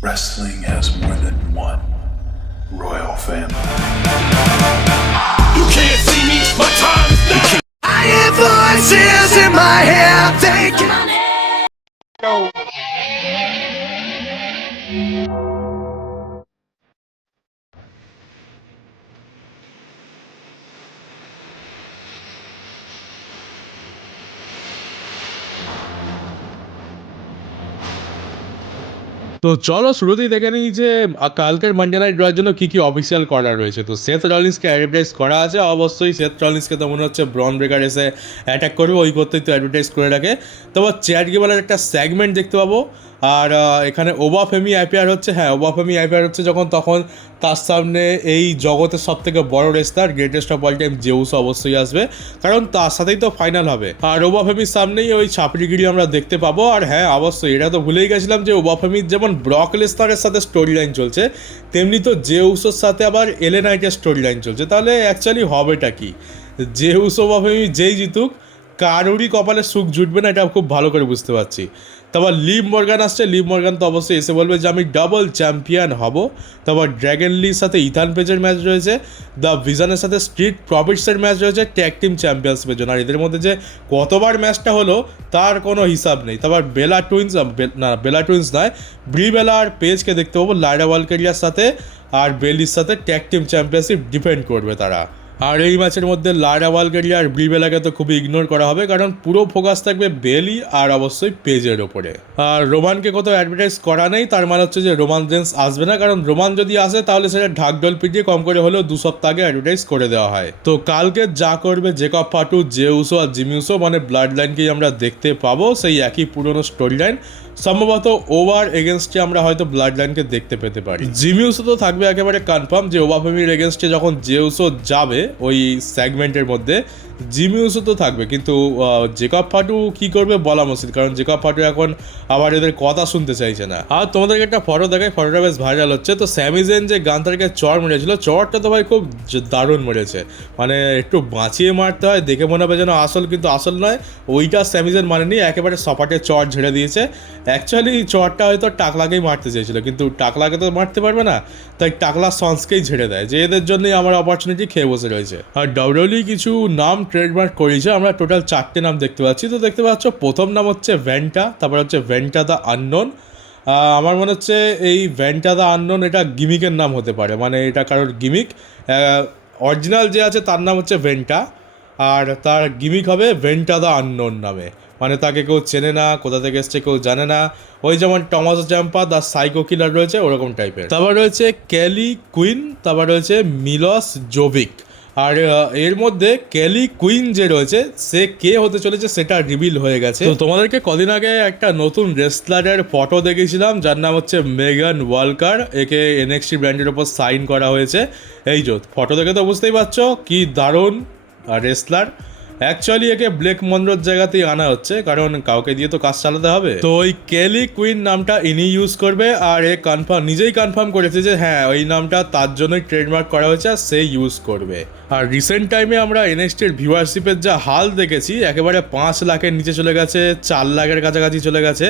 Wrestling has more than one royal family. You can't see me, my time is now. I hear voices in my head thinking. তো চলো শুরুতেই দেখে নিই যে কালকের Monday night ড্রয়ের জন্য কী কী অফিসিয়াল করা রয়েছে। তো সেথ রলিন্সকে অ্যাডভার্টাইজ করা আছে, অবশ্যই সেথ রলিন্সকে তো মনে হচ্ছে ব্রন ব্রেকার এসে অ্যাটাক করবে, ওই করতেই তো অ্যাডভার্টাইজ করে রাখে। তো চ্যাট গেবারের একটা সেগমেন্ট দেখতে পাবো। আর এখানে ওবাফেমি অ্যাপিয়ার হচ্ছে, হ্যাঁ ওবাফেমি অ্যাপিয়ার হচ্ছে তখন তার সামনে এই জগতের সব থেকে বড় wrestler greatest of all time Zeus অবশ্যই আসবে, কারণ তার সাথেই তো ফাইনাল হবে। আর ওবাফেমির সামনেই ওই ছাপড়িগিরি আমরা দেখতে পাবো। আর হ্যাঁ অবশ্যই এটা তো ভুলেই গেছিলাম যে ওবাফেমির যেমন ব্রক লেসনারের সাথে স্টোরি লাইন চলছে, তেমনি তো জেউসোর সাথে আবার এলে নাইটের স্টোরি লাইন চলছে। তাহলে অ্যাকচুয়ালি হবেটা কি, জেউস ওবাফেমি যেই জিতুক কারোরই কপালে সুখ জুটবে না, এটা খুব ভালো করে বুঝতে পারছি। তারপর লিভ মর্গান আসছে, লিভ মর্গান তো অবশ্যই এসে বলবে যে আমি ডাবল চ্যাম্পিয়ন হব। তারপর ড্র্যাগন লির সাথে ইথান পেজের ম্যাচ রয়েছে, দ্য ভিশনের সাথে স্ট্রিট প্রফিটসের ম্যাচ রয়েছে ট্যাগ টিম চ্যাম্পিয়নশিপের জন্য। আর এদের মধ্যে যে কতবার ম্যাচটা হলো তার কোনো হিসাব নেই। তারপর বেলা টুইন্স নয়, ব্রি বেলা আর পেজকে দেখতে পাবো লাইরা ওয়ালকেরিয়ার সাথে আর বেলির সাথে ট্যাগ টিম চ্যাম্পিয়নশিপ ডিফেন্ড করবে তারা। আর এই ম্যাচের মধ্যে লাইরা ওয়ালকেরিয়া আর ব্রি বেলাকে তো খুবই ইগনোর করা হবে, কারণ পুরো ফোকাস থাকবে বেলি আর অবশ্যই পেজের ওপরে। আর রোমানকে কোথাও অ্যাডভার্টাইজ করা নেই, তার মানে হচ্ছে যে রোমান জেন্স আসবে না, কারণ রোমান যদি আসে তাহলে সেটা ঢাকঢোল পিটিয়ে কম করে হলেও 2 সপ্তাহ আগে অ্যাডভার্টাইজ করে দেওয়া হয়। তো কালকে যা করবে জেকব ফাটু, জেউসো আর জিমিউসো, মানে ব্লাড লাইনকেই আমরা দেখতে পাবো, সেই একই পুরনো স্টোরি লাইন। সম্ভবত ওভার এগেনস্টে আমরা হয়তো ব্লাড লাইনকে দেখতে পেতে পারি। জিমিউসো তো থাকবে একেবারে কনফার্ম, যে ওবাফেমির এগেনস্টে যখন জেউসো যাবে ওই সেগমেন্টের মধ্যে জিমিউসো তো থাকবে, কিন্তু জেকব ফাটু কি করবে বলা মুশকিল, কারণ জেকব ফাটু এখন আবার এদের কথা শুনতে চাইছে না। আর তোমাদেরকে একটা ফটো দেখায়, ফটোটা বেশ ভাইরাল হচ্ছে। তো স্যামিজেন যে গান্থারকে চর মেরেছিল, চরটা তো ভাই খুব দারুণ মেরেছে, মানে একটু বাঁচিয়ে মারতে হয়, দেখে মনে হবে যেন আসল, কিন্তু আসল নয়, ওইটা স্যামিজেন মানেনি, একেবারে সপাটে চর ঝেড়ে দিয়েছে। অ্যাকচুয়ালি চরটা হয়তো টাকলাকেই মারতে চেয়েছিল, কিন্তু টাকলাকে তো মারতে পারবে না, তাই টাকলা সন্সকেই ঝেড়ে দেয়, যে এদের জন্যই আমার অপরচুনিটি খেয়ে বসে রয়েছে। আর ডাব্লিউডব্লিউই কিছু নাম ট্রেডমার্ক করেছে, আমরা টোটাল 4টে নাম দেখতে পাচ্ছি। তো দেখতে পাচ্ছ প্রথম নাম হচ্ছে ভেন্টা, তারপর হচ্ছে ভেন্টা দ্য আননোন। আমার মনে হচ্ছে এই ভেন্টা দ্য আননোন এটা গিমিকের নাম হতে পারে, মানে এটা কারোর গিমিক। অরিজিনাল যে আছে তার নাম হচ্ছে ভেন্টা, আর তার গিমিক হবে ভেন্টা দ্য আননোন নামে, মানে তাকে কেউ চেনে না, কোথা থেকে এসছে কেউ জানে না, ওই যেমন টমাস জাম্পা দ্য সাইকো কিলার রয়েছে ওরকম টাইপের। তারপর রয়েছে কেলি কুইন, তারপর রয়েছে মিলস জোভিক। আর এর মধ্যে কেলি কুইন যে রয়েছে সে কে হতে চলেছে সেটা রিভিল হয়ে গেছে। তো তোমাদেরকে কদিন আগে একটা নতুন রেসলারের ফটো দেখেছিলাম, যার নাম হচ্ছে মেগান ওয়ালকার, একে এনএক্সটি ব্র্যান্ডের ওপর সাইন করা হয়েছে। এই যে ফটো দেখে তো বুঝতেই পারছো কি দারুণ রেসলার। অ্যাকচুয়ালি একে ব্লেক মনরোর জায়গাতেই আনা হচ্ছে, কারণ কাউকে দিয়ে তো কাজ চালাতে হবে। তো ওই কেলি কুইন নামটা ইনি ইউজ করবে, আর এ নিজেই কনফার্ম করেছে যে হ্যাঁ ওই নামটা তার জন্যই ট্রেডমার্ক করা হয়েছে আর সে ইউজ করবে। আর রিসেন্ট টাইমে আমরা এনএক্সটির ভিউয়ারশিপের যা হাল দেখেছি, একেবারে 5 লাখের নিচে চলে গেছে, 4 লাখের কাছাকাছি চলে গেছে।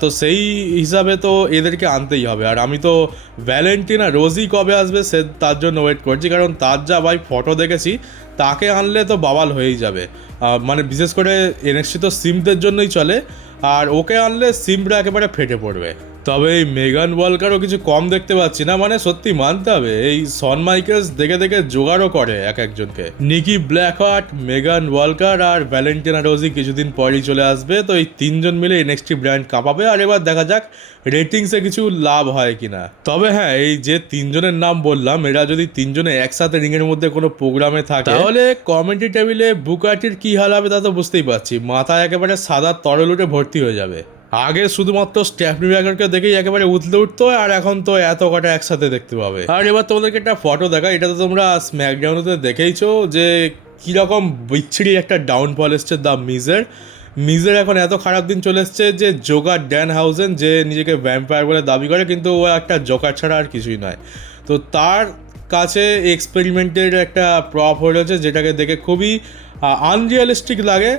তো সেই হিসাবে তো এদেরকে আনতেই হবে। আর আমি তো ভ্যালেন্টিনা রোজি কবে আসবে সে তার জন্য ওয়েট করছি, কারণ তার যা ভাই ফটো দেখেছি, তাকে আনলে তো বাবাল হয়েই যাবে। মানে বিশেষ করে এনএক্সটি তো সিমদের জন্যই চলে, আর ওকে আনলে সিমরা একেবারে ফেটে পড়বে। তবে এই মেগান ওয়ালকারও কিছু কম দেখতে পাচ্ছি না, মানে সত্যি মানতে হবে এই শন মাইকেলস দেখে দেখে জোগাড়ও করে একজনকে। নিকি ব্ল্যাকহার্ট, মেগান ওয়ালকার আর ভ্যালেন্টিনা রোজি কিছুদিন পরই চলে আসবে। তো এই 3জন মিলে এনএক্সটি ব্র্যান্ড কাঁপাবে, আর এবার দেখা যাক রেটিংসে কিছু লাভ হয় কিনা। তবে হ্যাঁ, এই যে 3জনের নাম বললাম, এরা যদি 3জনে একসাথে রিংয়ের মধ্যে কোনো প্রোগ্রামে থাকে, তাহলে কমেন্ট্রি টেবিলে বুকাটির কি হাল হবে তা তো বুঝতেই পারছি, মাথায় একেবারে সাদা তরল উঠে ভর্তি হয়ে যাবে। আগে শুধুমাত্র স্টেফনি ম্যাকারকে দেখেই একেবারে উতলে উঠতো, আর এখন তো এত কটা একসাথে দেখতে পাবে। আর এবার তোমাদেরকে একটা ফটো দেখা, এটা তো তোমরা স্ম্যাকডাউনেতে দেখেইছো যে কীরকম বিচ্ছিরি একটা ডাউনফল এসছে দ্য মিজের এখন এত খারাপ দিন চলে এসছে যে জোকার ড্যান হাউজেন, যে নিজেকে ভ্যাম্পায়ার বলে দাবি করে, কিন্তু ও একটা জোকার ছাড়া আর কিছুই নয়। তো তার কাছে এক্সপেরিমেন্টের একটা প্রপ হয়ে রয়েছে, যেটাকে দেখে খুবই আনরিয়ালিস্টিক লাগে।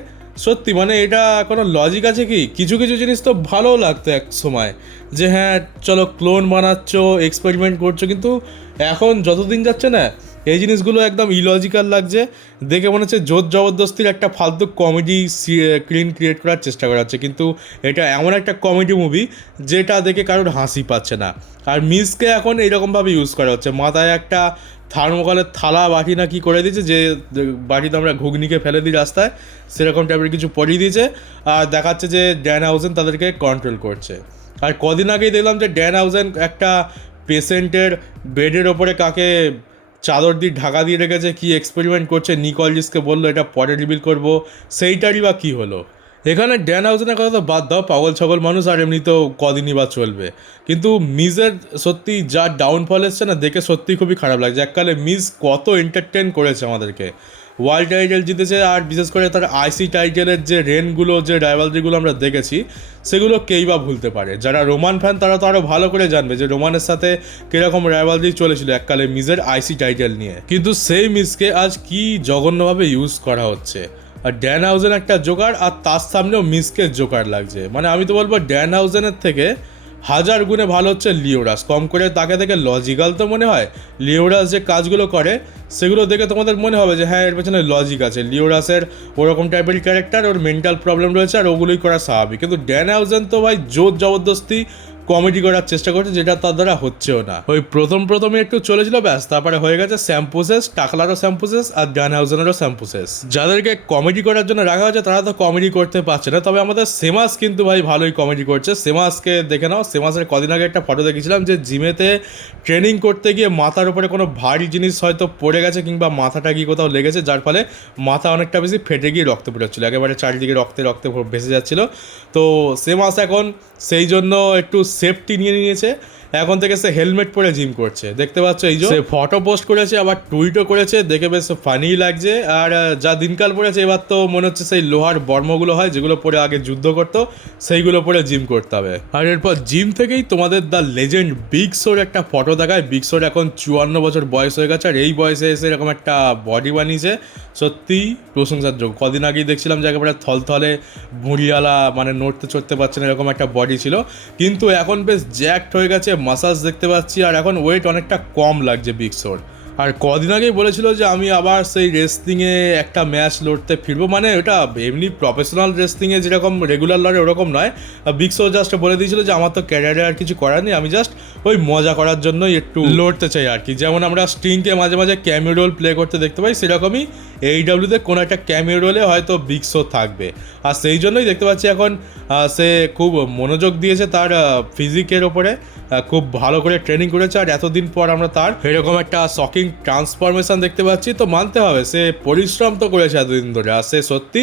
সত্যি মানে এটা কোনো লজিক আছে কি? কিছু কিছু জিনিস তো ভালোও লাগতো এক সময়, যে হ্যাঁ চলো ক্লোন বানাচ্ছ, এক্সপেরিমেন্ট করছো, কিন্তু এখন যতদিন যাচ্ছে না এই জিনিসগুলো একদম ইলজিক্যাল লাগছে। দেখে মনে হচ্ছে জোর জবরদস্তির একটা ফালতু কমেডি ক্রিয়েট করার চেষ্টা করা হচ্ছে, কিন্তু এটা এমন একটা কমেডি মুভি যেটা দেখে কারোর হাসি পাচ্ছে না। আর মিসকে এখন এইরকমভাবে ইউজ করা হচ্ছে, মাথায় একটা থার্মোকলের থালা বাটি না কি করে দিয়েছে, যে বাটিতে আমরা ঘুগনিকে ফেলে দিই রাস্তায়, সেরকম টাইপের কিছু পরিয়ে দিয়েছে। আর দেখাচ্ছে যে ড্যান হাউজেন তাদেরকে কন্ট্রোল করছে। আর কদিন আগেই দেখলাম যে ড্যান হাউজেন একটা পেশেন্টের বেডের ওপরে কাকে চাদর দিয়ে ঢাকা দিয়ে রেখেছে, কি এক্সপেরিমেন্ট করছে, নিকোলজিসকে বললো এটা পরে রিভিল করবো, সেইটারই বা কী হলো? এখানে ড্যান হাউজেনের কথা তো বাদ দাও, পাগল ছাগল মানুষ, আর এমনিতেও কদিনই বা চলবে। কিন্তু মিজের সত্যি যা ডাউনফল এসছে না, দেখে সত্যিই খুবই খারাপ লাগছে। এককালে মিজ কত এন্টারটেন করেছে আমাদেরকে, ওয়ার্ল্ড টাইটেল জিতেছে, আর বিশেষ করে তার আইসি টাইটেলের যে রেনগুলো, যে রাইভালরিগুলো আমরা দেখেছি, সেগুলো কেই বা ভুলতে পারে। যারা রোমান ফ্যান তারা তো আরও ভালো করে জানবে যে রোমানের সাথে কীরকম রাইভালরি চলেছিল এককালে মিজের আইসি টাইটেল নিয়ে। কিন্তু সেই মিজকে আজ কি জঘন্যভাবে ইউজ করা হচ্ছে। আর ড্যান হাউজেন একটা জোকার, আর তার সামনেও মিসকে জোকার লাগছে। মানে আমি তো বলবো ড্যান হাউজেনের থেকে হাজার গুণে ভালো হচ্ছে লিওরাস। কম করে তাকে দেখে লজিক্যাল তো মনে হয়, লিওরাস যে কাজগুলো করে সেগুলো দেখে তোমাদের মনে হবে যে হ্যাঁ এর পেছনে লজিক আছে। লিওরাসের ওরকম টাইপের ক্যারেক্টার, ওর মেন্টাল প্রবলেম রয়েছে, আর ওগুলোই করা স্বাভাবিক। কিন্তু ড্যান হাউজেন তো ভাই জোর জবরদস্তি কমেডি করার চেষ্টা করছে, যেটা তার দ্বারা হচ্ছেও না। ওই প্রথমে একটু চলেছিল ব্যাস, তারপরে হয়ে গেছে স্যাম্পুসেস, টাকলারও স্যাম্পুসেস আর ড্যান হাউজেনেরও স্যাম্পুসেস। যাদেরকে কমেডি করার জন্য রাখা হয়েছে তারা তো কমেডি করতে পারছে না। তবে আমাদের সেমাস কিন্তু ভাই ভালোই কমেডি করছে। সেমাসকে দেখে নাও, সেমাসের কদিন আগে একটা ফটো দেখেছিলাম যে জিমেতে ট্রেনিং করতে গিয়ে মাথার উপরে কোনো ভারী জিনিস হয়তো পড়ে গেছে, কিংবা মাথাটা গিয়ে কোথাও লেগেছে, যার ফলে মাথা অনেকটা বেশি ফেটে গিয়ে রক্ত বেরোচ্ছিলো, একেবারে চারিদিকে রক্তে ভেসে যাচ্ছিলো। তো সেমাস এখন সেই জন্য একটু সেফটি নিয়ে নিয়েছে, এখন থেকে সে হেলমেট পরে জিম করছে। দেখতে পাচ্ছ এই যে সে ফটো পোস্ট করেছে, আবার টুইটও করেছে, দেখে বেশ ফানি লাগছে। আর যা দিনকাল পড়েছে এবার তো মনে হচ্ছে সেই লোহার বর্মগুলো হয় যেগুলো পরে আগে যুদ্ধ করতো, সেইগুলো পরে জিম করতে হবে। আর এরপর জিম থেকেই তোমাদের দ্য লেজেন্ড বিগ শোর একটা ফটো দেখায়। বিগ শোর এখন 54 বছর বয়স হয়ে গেছে, আর এই বয়সে এসে এরকম একটা বডি বানিয়েছে, সত্যিই প্রশংসার যোগ্য। কদিন আগেই দেখছিলাম যে একেবারে থলথলে ভুঁড়িওয়ালা, মানে নড়তে চড়তে পারছে না এরকম একটা বডি ছিল, কিন্তু এখন বেশ জ্যাক্ট হয়ে গেছে, মাসাজ দেখতে পাচ্ছি, আর এখন ওয়েট অনেকটা কম লাগছে বিগ শোর। আর কদিন আগেই বলেছিল যে আমি আবার সেই রেসলিংয়ে একটা ম্যাচ লড়তে ফিরবো, মানে ওটা এমনি প্রফেশনাল রেসলিংয়ে যেরকম রেগুলার লড়ে ওরকম নয়। বিগ শো জাস্ট বলে দিয়েছিল যে আমার তো ক্যারিয়ারে আর কিছু করার নেই, আমি জাস্ট ওই মজা করার জন্যই একটু লড়তে চাই আর কি। যেমন আমরা স্টিংকে মাঝে মাঝে ক্যামিও রোল প্লে করতে দেখতে পাই, সেরকমই এইডব্লিউতে কোনো একটা ক্যামিও রোলে হয়তো বিগ শো থাকবে। আর সেই জন্যই দেখতে পাচ্ছি এখন সে খুব মনোযোগ দিয়েছে তার ফিজিকের ওপরে, খুব ভালো করে ট্রেনিং করেছে। আর এতদিন পর আমরা তার এরকম একটা শকিং ট্রান্সফরমেশন দেখতে পাচ্ছি, তো মানতে হবে সে পরিশ্রম তো করেছে এতদিন ধরে, আর সে সত্যি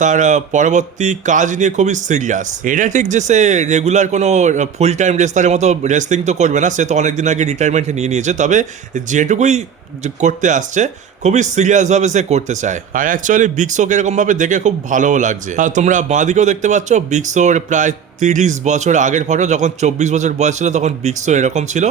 তার পরবর্তী কাজ নিয়ে খুবই সিরিয়াস। এটা ঠিক যে সে রেগুলার কোনো ফুল টাইম রেসলারের মতো রেসলিং তো করবে না, সে তো অনেকদিন আগে রিটায়ারমেন্ট নিয়ে নিয়েছে, তবে যেটুকুই করতে আসছে খুবই সিরিয়াসভাবে সে করতে চায়। আর অ্যাকচুয়ালি বিগ শো এরকমভাবে দেখে খুব ভালোও লাগছে। আর তোমরা বাঁদিকেও দেখতে পাচ্ছ বিগ শোর প্রায় 30 বছর আগের ফটো, যখন 24 বছর বয়স ছিল তখন বিগ শো এরকম ছিল,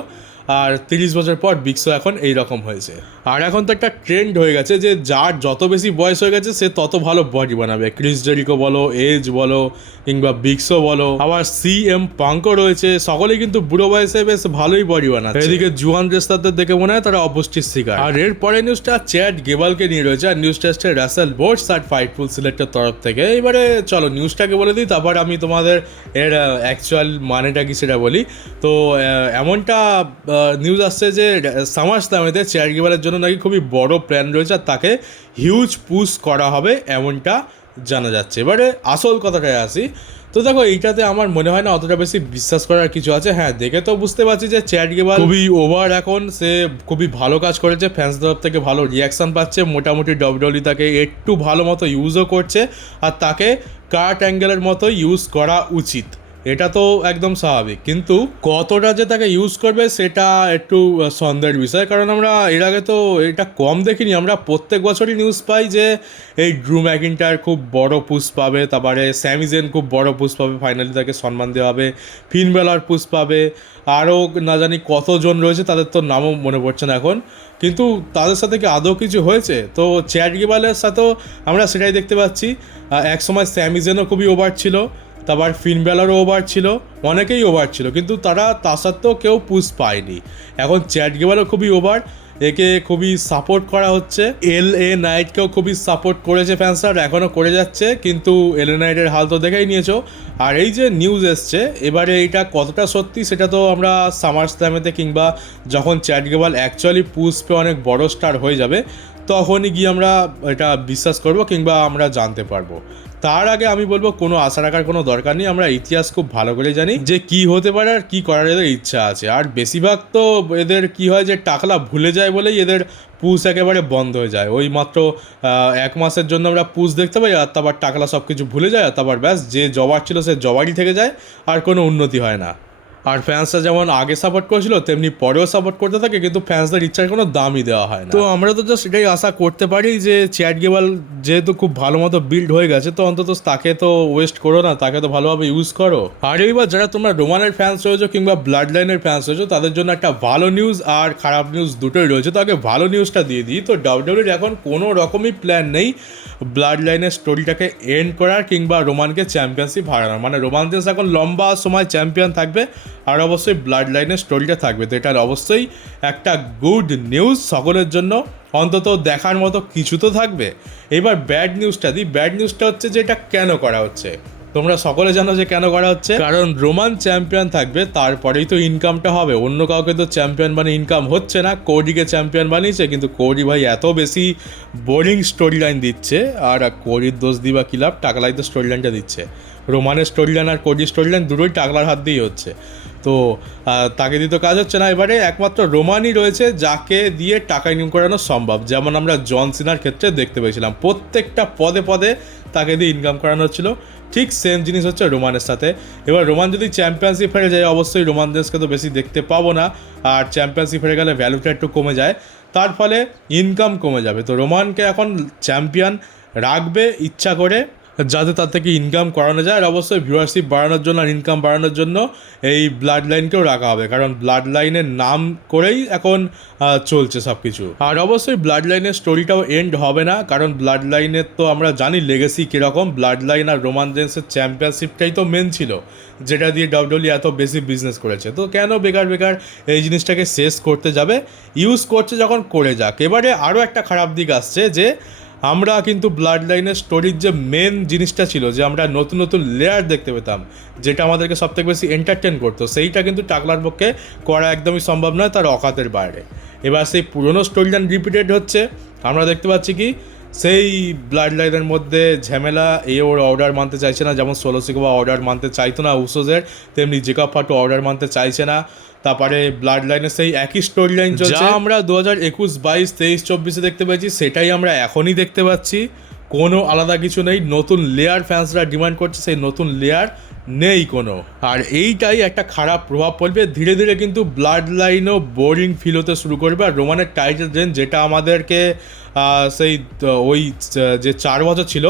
আর 30 বছর পর বিগ শো এখন এইরকম হয়েছে। আর এখন তো একটা ট্রেন্ড হয়ে গেছে যে যার যত বেশি বয়স হয়ে গেছে সে তত ভালো বডি বানাবে। ক্রিস জেরিকো বলো, এজ বলো, কিংবা বিগ শো বলো, আবার CM পাঙ্কও রয়েছে, সকলেই কিন্তু বুড়ো বয়সে বেশ ভালোই বডি বানাচ্ছে। এদিকে জুয়ান রেসলারদের দেখে মনে হয় তারা অপুষ্টির শিকার। আর এর পরে নিউজটা চ্যাড গেবালকে নিয়ে রয়েছে, আর নিউজটা আসছে রাসেল বোর্ডস আর ফাইটফুল সিলেক্টের তরফ থেকে। এবারে চলো নিউজটাকে বলে দিই, তারপর আমি তোমাদের এর অ্যাকচুয়াল মানেটা কি সেটা বলি। তো এমনটা নিউজ আসছে যে সামার স্ল্যামেতে চ্যাড গেবালের জন্য নাকি খুবই বড় প্ল্যান রয়েছে, আর তাকে হিউজ পুশ করা হবে এমনটা জানা যাচ্ছে। এবারে আসল কথাটায় আসি, তো দেখো এইটাতে আমার মনে হয় না অতটা বেশি বিশ্বাস করার কিছু আছে। হ্যাঁ, দেখে তো বুঝতে পারছি যে চ্যাড গেবাল খুবই ওভার, এখন সে খুবই ভালো কাজ করেছে, ফ্যান্স তরফ থেকে ভালো রিয়াকশান পাচ্ছে, মোটামুটি WWE তাকে একটু ভালো মতো ইউজও করছে, আর তাকে কার্ট অ্যাঙ্গেলের মতো ইউজ করা উচিত। এটা তো একদম স্বাভাবিক, কিন্তু কতটা যে তাকে ইউজ করবে সেটা একটু সন্দেহের বিষয়। কারণ আমরা এর আগে তো এটা কম দেখিনি, আমরা প্রত্যেক বছরই নিউজ পাই যে এই ড্রু ম্যাকিন্টায়ার খুব বড় পুশ পাবে, তারপরে স্যামি জেন খুব বড় পুশ পাবে, ফাইনালি তাকে সম্মান দেওয়া হবে, ফিন বেলার পুশ পাবে, আরও না জানি কতজন রয়েছে তাদের তো নামও মনে পড়ছে না এখন। কিন্তু তাদের সাথে কি আদৌ কিছু হয়েছে? তো চ্যাট গেবালের সাথেও আমরা সেটাই দেখতে পাচ্ছি। একসময় স্যামি জেনও খুবই ওভার ছিল, তারপর ফিন বেলারও ওভার ছিল, অনেকেই ওভার ছিল, কিন্তু তারা তা সত্ত্বেও কেউ পুশ পায়নি। এখন চ্যাট গেবালও খুবই ওভার, একে খুবই সাপোর্ট করা হচ্ছে। LA নাইটকেও খুবই সাপোর্ট করেছে ফ্যান্সরা, এখনও করে যাচ্ছে, কিন্তু LA নাইটের হাল তো দেখেই নিয়েছো। আর এই যে নিউজ এসছে এবারে এইটা কতটা সত্যি সেটা তো আমরা সামার স্ল্যামেতে কিংবা যখন চ্যাট গেবাল অ্যাকচুয়ালি পুশ পেয়ে অনেক বড় স্টার হয়ে যাবে তখনই গিয়ে আমরা এটা বিশ্বাস করব কিংবা আমরা জানতে পারবো। তার আগে আমি বলবো কোনো আশা রাখার কোনো দরকার নেই, আমরা ইতিহাস খুব ভালো করে জানি যে কি হতে পারে আর কী করার এদের ইচ্ছা আছে। আর বেশিরভাগ তো এদের কি হয় যে টাকলা ভুলে যায় বলেই এদের পুশ একেবারে বন্ধ হয়ে যায়। ওই মাত্র 1 মাসের জন্য আমরা পুশ দেখতে পাই, আর তারপর টাকলা সব কিছু ভুলে যায়, আর তারপর ব্যাস যে জবার ছিল সে জবারই থেকে যায়, আর কোনো উন্নতি হয় না। আর ফ্যান্সরা যেমন আগে সাপোর্ট করেছিল তেমনি পরেও সাপোর্ট করতে থাকে, কিন্তু ফ্যান্সদের ইচ্ছার কোনো দামই দেওয়া হয় না। তো আমরা তো জাস্ট এটাই আশা করতে পারি যে চ্যাট গেবাল যেহেতু খুব ভালো মতো বিল্ড হয়ে গেছে, তো অন্তত তাকে তো ওয়েস্ট করো না, তাকে তো ভালোভাবে ইউজ করো। আর এইবার যারা তোমরা রোমানের ফ্যান্স রয়েছো কিংবা ব্লাড লাইনের ফ্যান্স রয়েছো তাদের জন্য একটা ভালো নিউজ আর খারাপ নিউজ দুটোই রয়েছে। তো আগে ভালো নিউজটা দিয়ে দিই। তো ডাব্লিউডাব্লিউর এখন কোনো রকমই প্ল্যান নেই ব্লাড লাইনের স্টোরিটাকে এন্ড করার কিংবা রোমানকে চ্যাম্পিয়নশিপ হারানোর। মানে রোমান রেন্স এখন লম্বা সময় চ্যাম্পিয়ন থাকবে, আর অবশ্যই ব্লাড লাইনের স্টোরিটা থাকবে। তো এটা অবশ্যই একটা গুড নিউজ সকলের জন্য, অন্তত দেখার মতো কিছু তো থাকবে। এবার ব্যাড নিউজটা দিই। ব্যাড নিউজটা হচ্ছে যে এটা কেন করা হচ্ছে। তোমরা সকলে জানো যে কেন করা হচ্ছে, কারণ রোমান চ্যাম্পিয়ন থাকবে তারপরেই তো ইনকামটা হবে। অন্য কাউকে তো চ্যাম্পিয়ন বানিয়ে ইনকাম হচ্ছে না। কোডিকে চ্যাম্পিয়ন বানিয়েছে, কিন্তু কোডি ভাই এত বেশি বোরিং স্টোরি লাইন দিচ্ছে, আর কোডির দোষ দিবা কি লাভ, টাকলাই তো স্টোরি লাইনটা দিচ্ছে। রোমানের স্টোরি লাইন আর কোডির স্টোরি লাইন দুটোই টাকলার হাত দিয়েই হচ্ছে, তো তাকে দিয়ে তো কাজ হচ্ছে না। এবারে একমাত্র রোমানই রয়েছে যাকে দিয়ে টাকা ইনকাম করানো সম্ভব, যেমন আমরা জন সিনার ক্ষেত্রে দেখতে পেয়েছিলাম প্রত্যেকটা পদে পদে তাকে দিয়ে ইনকাম করানো হচ্ছিল। ঠিক সেম জিনিস হচ্ছে রোমানের সাথে। এবার রোমান যদি চ্যাম্পিয়নশিপ হেরে যায় অবশ্যই রোমান দেশকে তো বেশি দেখতে পাবো না, আর চ্যাম্পিয়নশিপ হেরে গেলে ভ্যালুটা একটু কমে যায়, তার ফলে ইনকাম কমে যাবে। তো রোমানকে এখন চ্যাম্পিয়ন রাখবে ইচ্ছা করে, যাতে তার থেকে ইনকাম করানো যায়। আর অবশ্যই ভিউয়ারশিপ বাড়ানোর জন্য আর ইনকাম বাড়ানোর জন্য এই ব্লাড লাইনকেও রাখা হবে, কারণ ব্লাড লাইনের নাম করেই এখন চলছে সব কিছু। আর অবশ্যই ব্লাড লাইনের স্টোরিটাও এন্ড হবে না, কারণ ব্লাড লাইনের তো আমরা জানি লেগেসি কীরকম। ব্লাড লাইন আর রোমান রেন্সের চ্যাম্পিয়নশিপটাই তো মেন ছিল, যেটা দিয়ে ডাব্লিউডাব্লিউ এত বেশি বিজনেস করেছে। তো কেন বেকার বেকার এই জিনিসটাকে শেষ করতে যাবে? ইউজ করছে যখন করে যাক। এবারে আরও একটা খারাপ দিক আসছে যে আমরা কিন্তু ব্লাড লাইনের স্টোরির যে মেন জিনিসটা ছিল, যে আমরা নতুন নতুন লেয়ার দেখতে পেতাম, যেটা আমাদেরকে সবথেকে বেশি এন্টারটেন করতো, সেইটা কিন্তু টাকলার পক্ষে করা একদমই সম্ভব নয়, তার অকাতের বাইরে। এবার সেই পুরনো স্টোরি লাইন রিপিটেড হচ্ছে। আমরা দেখতে পাচ্ছি কি সেই ব্লাড লাইনের মধ্যে ঝামেলা, ওর অর্ডার মানতে চাইছে না, যেমন সোলো সিকোবা অর্ডার মানতে চাইতো না উসোসের, তেমনি জেকব ফাটু অর্ডার মানতে চাইছে না। তারপরে ব্লাড লাইনে সেই একই স্টোরি লাইন চলছে, আমরা 2021, 22, 23, 24 দেখতে পেয়েছি, সেটাই আমরা এখনই দেখতে পাচ্ছি। কোনো আলাদা কিছু নেই। নতুন লেয়ার ফ্যান্সরা ডিমান্ড করছে, সেই নতুন লেয়ার নেই কোনো। আর এইটাই একটা খারাপ প্রভাব পড়বে। ধীরে ধীরে কিন্তু ব্লাড লাইনও বোরিং ফিল হতে শুরু করবে। আর রোমানের টাইটেল রেঞ্জ, যেটা আমাদেরকে সেই ওই যে 4 বছর ছিল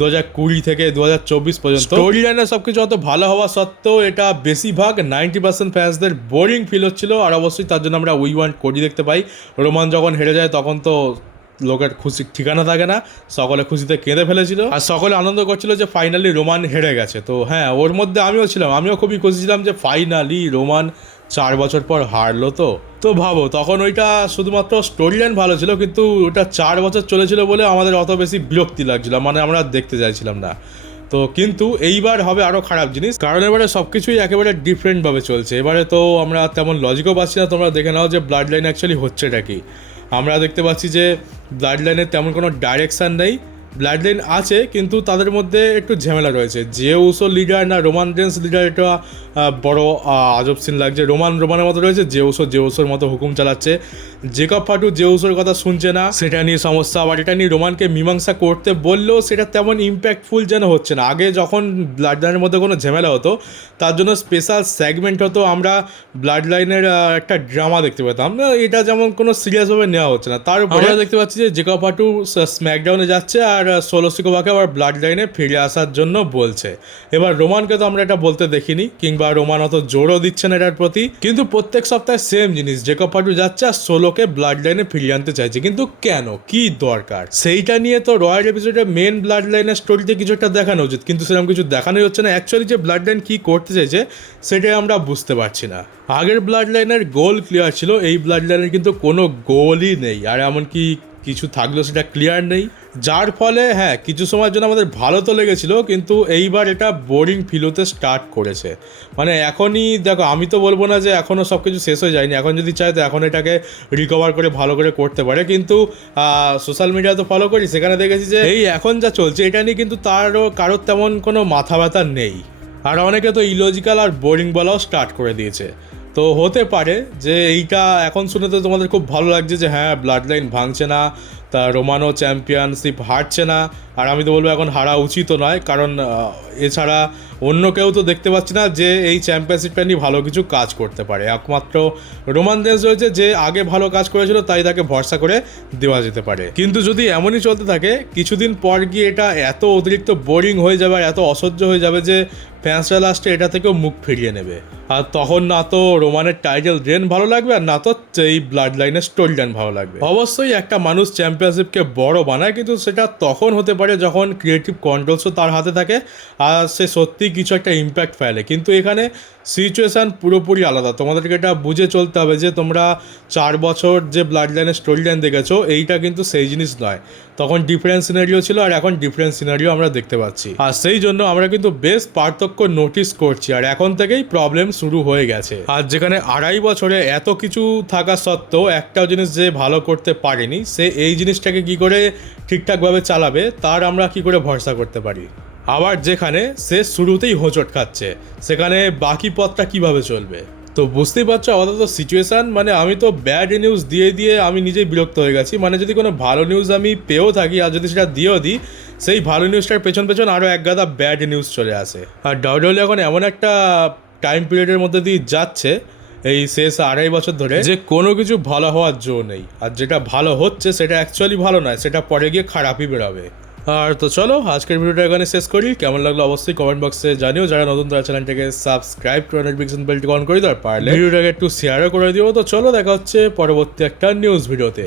2020 থেকে 2024 পর্যন্ত, স্টোরি লাইনে সব কিছু অত ভালো হওয়া সত্ত্বেও এটা বেশিরভাগ 90% ফ্যান্সদের বোরিং ফিল হচ্ছিল। আর অবশ্যই তার জন্য আমরা উই ওয়ান্ট কোডি দেখতে পাই। রোমান যখন হেরে যায় তখন তো লোকের খুশির ঠিকানা থাকে না, সকলে খুশিতে কেঁদে ফেলেছিল, আর সকলে আনন্দ করছিল যে ফাইনালি রোমান হেরে গেছে। তো হ্যাঁ, ওর মধ্যে আমিও ছিলাম, আমিও খুবই খুশি ছিলাম যে ফাইনালি রোমান 4 বছর পর হারলো। তো ভাবো, তখন ওইটা শুধুমাত্র স্টোরি লাইন ভালো ছিল, কিন্তু ওটা 4 বছর চলেছিল বলে আমাদের অত বেশি বিরক্তি লাগছিল, মানে আমরা দেখতে চাইছিলাম না। তো কিন্তু এইবার হবে আরও খারাপ জিনিস, কারণ এবারে সব কিছুই একেবারে ডিফারেন্টভাবে চলছে। এবারে তো আমরা তেমন লজিকও পাচ্ছি না। তোমরা দেখে নাও যে ব্লাড লাইন অ্যাকচুয়ালি হচ্ছেটা কি। আমরা দেখতে পাচ্ছি যে ব্লাড লাইনের তেমন কোনো ডাইরেকশান নেই, ব্লাড লাইন আছে, কিন্তু তাদের মধ্যে একটু ঝামেলা রয়েছে। যে উসো লিডার না রোমান রেন্স লিডার, এটা বড় আজব সিন লাগছে। রোমানের মতো রয়েছে, যে উসোর মতো হুকুম চালাচ্ছে। জেকব ফাটু যে উসোর কথা শুনছে না, সেটা নিয়ে সমস্যা। আবার এটা নিয়ে রোমানকে মীমাংসা করতে বললেও সেটা তেমন ইম্প্যাক্টফুল যেন হচ্ছে না। আগে যখন ব্লাড লাইনের মধ্যে কোনো ঝামেলা হতো তার জন্য স্পেশাল সেগমেন্ট হতো, আমরা ব্লাড লাইনের একটা ড্রামা দেখতে পেতাম। এটা যেমন কোনো সিরিয়াসভাবে নেওয়া হচ্ছে না। তার উপরে আমরা দেখতে পাচ্ছি যে জেকব ফাটু স্ম্যাকডাউনে যাচ্ছে আর সোলো সিকোভাকে আবার ব্লাড লাইনে ফিরে আসার জন্য বলছে। এবার রোমানকে তো আমরা এটা বলতে দেখিনি, কিংবা রোমান অত জোরও দিচ্ছে না এটার প্রতি। কিন্তু প্রত্যেক সপ্তাহে সেম জিনিস, জেকব ফাটু যাচ্ছে আর সোলোকে ব্লাড লাইনে ফিরিয়ে আনতে চাইছে। কিন্তু কেন, কি দরকার? সেইটা নিয়ে তো রয়্যাল এপিসোডে মেন ব্লাড লাইনের স্টোরিতে কিছু একটা দেখানো উচিত, কিন্তু সেরকম কিছু দেখানোই হচ্ছে না। অ্যাকচুয়ালি যে ব্লাড লাইন কী করতে চাইছে সেটাই আমরা বুঝতে পারছি না। আগের ব্লাড লাইনের গোল ক্লিয়ার ছিল, এই ব্লাড লাইনের কিন্তু কোনো গোলই নেই, আর এমনকি কিছু থাকলেও সেটা ক্লিয়ার নেই। যার ফলে হ্যাঁ, কিছু সময়ের জন্য আমাদের ভালো তো লেগেছিল, কিন্তু এইবার এটা বোরিং ফিল হতে স্টার্ট করেছে। মানে এখনই দেখো, আমি তো বলবো না যে এখনও সব কিছু শেষ হয়ে যায়নি, এখন যদি চায় তো এখন এটাকে রিকভার করে ভালো করে করতে পারে। কিন্তু সোশ্যাল মিডিয়া তো ফলো করি, সেখানে দেখেছি যে এই এখন যা চলছে এটা নিয়ে কিন্তু কারোর তেমন কোনো মাথা ব্যথা নেই, আর অনেকে তো ইলজিক্যাল আর বোরিং বলাও স্টার্ট করে দিয়েছে। তো হতে পারে যে এইটা এখন শুনে তো তোমাদের খুব ভালো লাগছে যে হ্যাঁ, ব্লাড লাইন ভাঙছে না, তা রোমানো চ্যাম্পিয়নশিপ হারছে না। আর আমি তো বলবো এখন হারা উচিতও নয়, কারণ এছাড়া অন্য কেউ তো দেখতে পাচ্ছি না যে এই চ্যাম্পিয়নশিপটা নিয়ে ভালো কিছু কাজ করতে পারে। একমাত্র রোমান রেন্স রয়েছে, যে আগে ভালো কাজ করেছিল, তাই তাকে ভরসা করে দেওয়া যেতে পারে। কিন্তু যদি এমনই চলতে থাকে, কিছুদিন পর গিয়ে এটা এত অতিরিক্ত বোরিং হয়ে যাবে আর এত অসহ্য হয়ে যাবে যে ফ্যান্সরা লাস্টে এটা থেকেও মুখ ফিরিয়ে নেবে। আর তখন না তো রোমানের টাইটেল রেন ভালো লাগবে, আর না তো এই ব্লাড লাইনের স্টোরি লাইন ভালো লাগবে। অবশ্যই একটা মানুষ চ্যাম্পিয়নশিপকে বড় বানায়, কিন্তু সেটা তখন হতে পারে যখন ক্রিয়েটিভ কন্ট্রোলসও তার হাতে থাকে আর সে সত্যিই কিছু একটা ইম্প্যাক্ট ফেলে। কিন্তু এখানে সিচুয়েশান পুরোপুরি আলাদা। তোমাদেরকে এটা বুঝে চলতে হবে যে তোমরা 4 বছর যে ব্লাড লাইনের স্টোরি লাইন দেখেছো, এইটা কিন্তু সেই জিনিস নয়। তখন ডিফারেন্ট সিনারিও ছিল, আর এখন ডিফারেন্ট সিনারিও আমরা দেখতে পাচ্ছি। আর সেই জন্য আমরা কিন্তু বেশ পার্থক্য নোটিস করছি, আর এখন থেকেই প্রবলেম শুরু হয়ে গেছে। আর যেখানে 2.5 বছরে এত কিছু থাকা সত্ত্বেও একটাও জিনিস যে ভালো করতে পারেনি, সে এই জিনিসটাকে কি করে ঠিকঠাকভাবে চালাবে তার আমরা কি করে ভরসা করতে পারি। আবার যেখানে সে শুরুতেই হোঁচট খাচ্ছে, সেখানে বাকি পথটা কিভাবে চলবে? তো বুঝতেই পারছো আপাতত সিচুয়েশান। মানে আমি তো ব্যাড নিউজ দিয়ে দিয়ে আমি নিজেই বিরক্ত হয়ে গেছি। মানে যদি কোনো ভালো নিউজ আমি পেয়েও থাকি, আর যদি সেটা দিয়েও দিই, সেই ভালো নিউজটার পেছন আরও এক গাদা ব্যাড নিউজ চলে আসে। আর ডাউডলি এখন এমন একটা টাইম পিরিয়ডের মধ্যে দিয়ে যাচ্ছে এই শেষ 2.5 বছর ধরে, যে কোনো কিছু ভালো হওয়ার জো নেই। আর যেটা ভালো হচ্ছে সেটা অ্যাকচুয়ালি ভালো নয়, সেটা পরে গিয়ে খারাপই বেরোবে। আর তো চলো, আজকের ভিডিওটা এখানে শেষ করি। কেমন লাগলো অবশ্যই কমেন্ট বক্সে জানিও। যারা নতুন তারা চ্যানেলটাকে সাবস্ক্রাইব করে নোটিফিকেশন বেলটি অন করে দাও, পারলে ভিডিওটাকে একটু শেয়ারও করে দিও। তো চলো, দেখা হচ্ছে পরবর্তী একটা নিউজ ভিডিওতে।